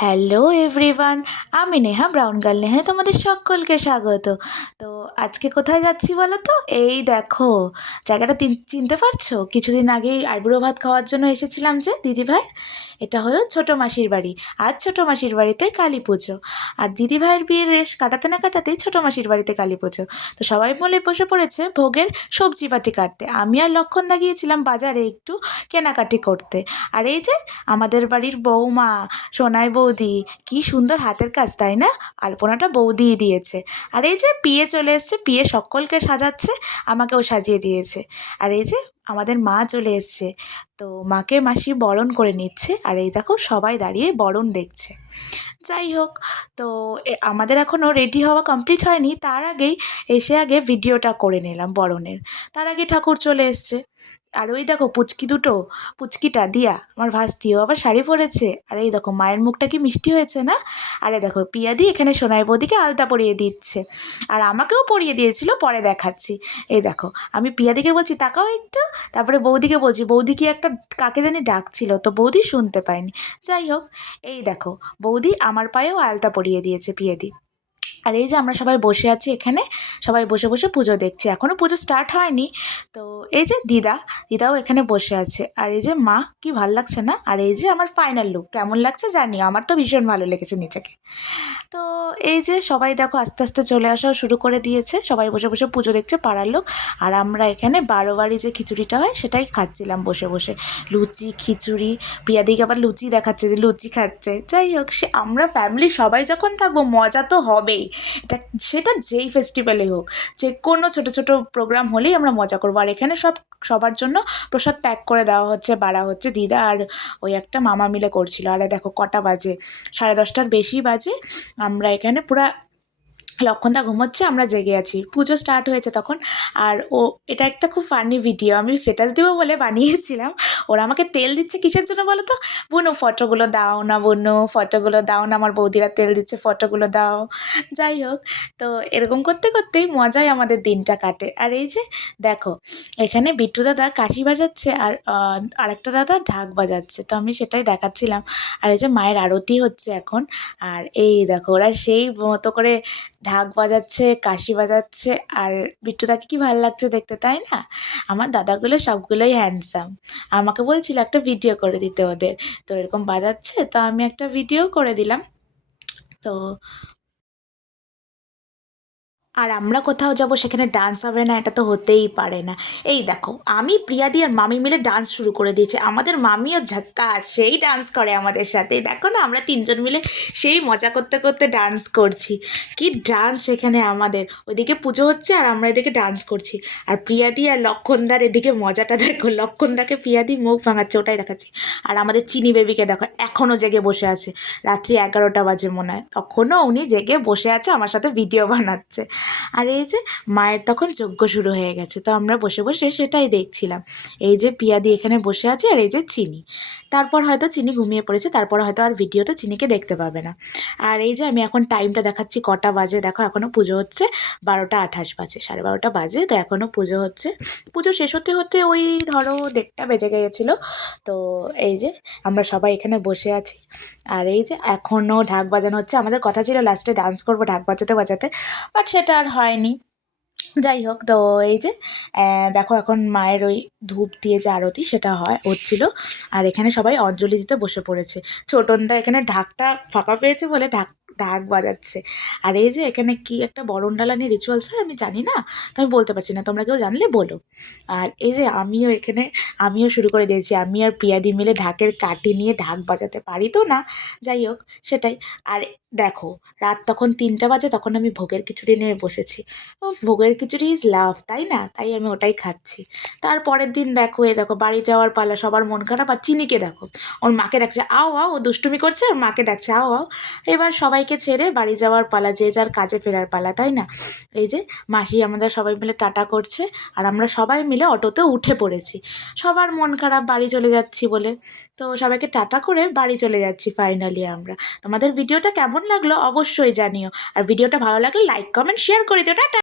Hello everyone, আমি Neha brown girl নেহায় তোমাদের সকলকে স্বাগত। তো আজকে কোথায় যাচ্ছি বলো তো? এই দেখো, জায়গাটা চিনতে পারছো? কিছুদিন আগেই আইবুড়ো ভাত খাওয়ার জন্য এসেছিলাম যে দিদিভাই, এটা হলো ছোটো মাসির বাড়ি। আজ ছোটো মাসির বাড়িতে কালী পুজো, আর দিদিভাইয়ের বিয়ের রেশ কাটাতে না কাটাতেই ছোটো মাসির বাড়িতে কালী পুজো। তো সবাই মিলে বসে পড়েছে ভোগের সবজিপাতি কাটতে। আমি আর লক্ষণদা গিয়েছিলাম বাজারে একটু কেনাকাটি করতে। আর এই যে আমাদের বাড়ির বৌমা সোনাই বৌদি, কি সুন্দর হাতের কাজ তাই না? আলপনাটা বৌদিই দিয়েছে। আর এই যে পিয়ে চলে এসছে, পিয়ে সকলকে সাজাচ্ছে, আমাকেও সাজিয়ে দিয়েছে। আর এই যে আমাদের মা চলে এসছে, তো মাকে মাসি বরণ করে নিচ্ছে। আর এই দেখো সবাই দাঁড়িয়ে বরণ দেখছে। যাই হোক, তো আমাদের এখনও রেডি হওয়া কমপ্লিট হয়নি, তার আগেই এসে আগে ভিডিওটা করে নিলাম বরণের। তার আগে ঠাকুর চলে এসছে। আর ওই দেখো পুচকি দুটো, পুচকিটা দিয়া আমার ভাস্তিও আবার শাড়ি পরেছে। আর এই দেখো মায়ের মুখটা কি মিষ্টি হয়েছে না? আরে দেখো পিয়াদি এখানে সোনাই বৌদিকে আলতা পরিয়ে দিচ্ছে, আর আমাকেও পরিয়ে দিয়েছিল, পরে দেখাচ্ছি। এই দেখো আমি পিয়াদিকে বলছি তাকাও একটু, তারপরে বৌদিকে বলছি, বৌদি কি একটা কাকে জানি ডাকছিল, তো বৌদি শুনতে পায়নি। যাই হোক, এই দেখো বৌদি আমার পায়েও আলতা পরিয়ে দিয়েছে পিয়াদি। আর এই যে আমরা সবাই বসে আছি এখানে, সবাই বসে বসে পুজো দেখছি, এখনও পুজো স্টার্ট হয়নি। তো এই যে দিদাও এখানে বসে আছে। আর এই যে মা, কি ভাল লাগছে না? আর এই যে আমার ফাইনাল লুক কেমন লাগছে জানি, আমার তো ভীষণ ভালো লেগেছে নিজেকে। তো এই যে সবাই দেখো আস্তে আস্তে চলে আসাও শুরু করে দিয়েছে, সবাই বসে বসে পুজো দেখছে পাড়ার লোক। আর আমরা এখানে 12 বারি যে খিচুড়িটা হয় সেটাই খাচ্ছিলাম বসে বসে, লুচি খিচুড়ি। প্রিয়াদিকে আবার লুচি দেখাচ্ছে যে লুচি খাচ্ছে। যাই হোক, সে আমরা ফ্যামিলি সবাই যখন থাকবো মজা তো হবেই। সেটা যেই ফেস্টিভ্যালে হোক, যে কোনো ছোটো ছোটো প্রোগ্রাম হলেই আমরা মজা করবো। আর এখানে সবার জন্য প্রসাদ প্যাক করে দেওয়া হচ্ছে, বাড়া হচ্ছে। দিদা আর ওই একটা মামা মিলে করছিল। আরে দেখো কটা বাজে, 10:30টার বেশি বাজে। আমরা এখানে পুরা লক্ষণদা ঘুমোচ্ছে, আমরা জেগে আছি, পুজো স্টার্ট হয়েছে তখন। আর এটা একটা খুব ফানি ভিডিও, আমি স্ট্যাটাস দেবো বলে বানিয়েছিলাম। ওরা আমাকে তেল দিচ্ছে কিসের জন্য বলো তো? বোনো ফটোগুলো দাও না, বোনো ফটোগুলো দাও না, আমার বৌদিরা তেল দিচ্ছে, ফটোগুলো দাও। যাই হোক, তো এরকম করতে করতেই মজায় আমাদের দিনটা কাটে। আর এই যে দেখো এখানে বিট্টু দাদা কাশি বাজাচ্ছে, আর আরেকটা দাদা ঢাক বাজাচ্ছে, তো আমি সেটাই দেখাচ্ছিলাম। আর এই যে মায়ের আরতি হচ্ছে এখন। আর এই দেখো ওরা সেই মতো করে ঢাক বাজাচ্ছে, কাশি বাজাচ্ছে। আর বিট্টুদাকে কি ভালো লাগছে দেখতে, তাই না? আমার দাদাগুলো সবগুলোই হ্যান্ডসাম। আমাকে বলছিল একটা ভিডিও করে দিতে ওদের, তো এরকম বাজাচ্ছে, তো আমি একটা ভিডিও করে দিলাম। তো আর আমরা কোথাও যাব সেখানে ডান্স হবে না, এটা তো হতেই পারে না। এই দেখো আমি প্রিয়াদি আর মামি মিলে ডান্স শুরু করে দিয়েছে। আমাদের মামিও ঝাক্কাস, সেই ডান্স করে আমাদের সাথে। দেখো না আমরা তিনজন মিলে সেই মজা করতে করতে ডান্স করছি। কি ডান্স সেখানে আমাদের! ওইদিকে পুজো হচ্ছে আর আমরা এদিকে ডান্স করছি। আর প্রিয়াদি আর লক্ষণদার এদিকে মজাটা দেখো, লক্ষণদাকে প্রিয়াদি মুখ ভাঙাচ্ছে, ওটাই দেখাচ্ছি। আর আমাদের চিনি বেবিকে দেখো এখনও জেগে বসে আছে, রাত্রি 11টা বাজে মনে হয়, তখনও উনি জেগে বসে আছে আমার সাথে ভিডিও বানাচ্ছে। আর এই যে মায়ের তখন যজ্ঞ শুরু হয়ে গেছে, তো আমরা বসে বসে সেটাই দেখছিলাম। এই যে পিয়াদি এখানে বসে আছে, আর এই যে চিনি। তারপর হয়তো চিনি ঘুমিয়ে পড়েছে, তারপর হয়তো আর ভিডিওতে চিনিকে দেখতে পাবে না। আর এই যে আমি এখন টাইমটা দেখাচ্ছি কটা বাজে, দেখো এখনও পুজো হচ্ছে, 12টা 28 বাজে, 12:30 বাজে, তো এখনও পুজো হচ্ছে। পুজো শেষ হতে হতে ওই ধরো 1:30 বেজে গিয়েছিলো। তো এই যে আমরা সবাই এখানে বসে আছি। আর এই যে এখনও ঢাক বাজানো হচ্ছে, আমাদের কথা ছিল লাস্টে ডান্স করবো ঢাক বাজাতে বাজাতে, বাট সেটা আর হয়নি। যাই হোক, তো এই যে দেখো এখন মায়ের ওই ধূপ দিয়ে যে আরতি সেটা হচ্ছিল। আর এখানে সবাই অঞ্জলি দিতে বসে পড়েছে। ছোটনদা এখানে ঢাকটা ফাঁকা পেয়েছে বলে ঢাক ঢাক বাজাচ্ছে। আর এই যে এখানে কি একটা বরণডালা নিয়ে রিচুয়ালস হয়, আমি জানি না, তো আমি বলতে পারছি না, তোমরা কেউ জানলে বলো। আর এই যে আমিও শুরু করে দিয়েছি, আমি আর প্রিয়াদি মিলে ঢাকের কাঠি নিয়ে ঢাক বাজাতে পারি তো না, যাই হোক সেটাই। আর দেখো রাত তখন 3টা বাজে, তখন আমি ভোগের খিচুড়ি নিয়ে বসেছি। ও ভোগের খিচুড়ি ইজ লাভ, তাই না? তাই আমি ওটাই খাচ্ছি। তারপরের দিন দেখো দেখো বাড়ি যাওয়ার পালা, সবার মন খারাপ। আর চিনিকে দেখো, ওর মাকে ডাকছে আও আও, ও দুষ্টুমি করছে, ওর মাকে ডাকছে আও আও। এবার সবাইকে ছেড়ে বাড়ি যাওয়ার পালা, যে যার কাজে ফেরার পালা, তাই না? এই যে মাসি আমাদের সবাই মিলে টাটা করছে, আর আমরা সবাই মিলে অটোতে উঠে পড়েছি। সবার মন খারাপ বাড়ি চলে যাচ্ছি বলে, তো সবাইকে টাটা করে বাড়ি চলে যাচ্ছি ফাইনালি আমরা। তোমাদের ভিডিওটা কেমন লাগলো অবশ্যই জানিও, আর ভিডিওটা ভালো লাগলে লাইক কমেন্ট শেয়ার করে দিও। টাটা।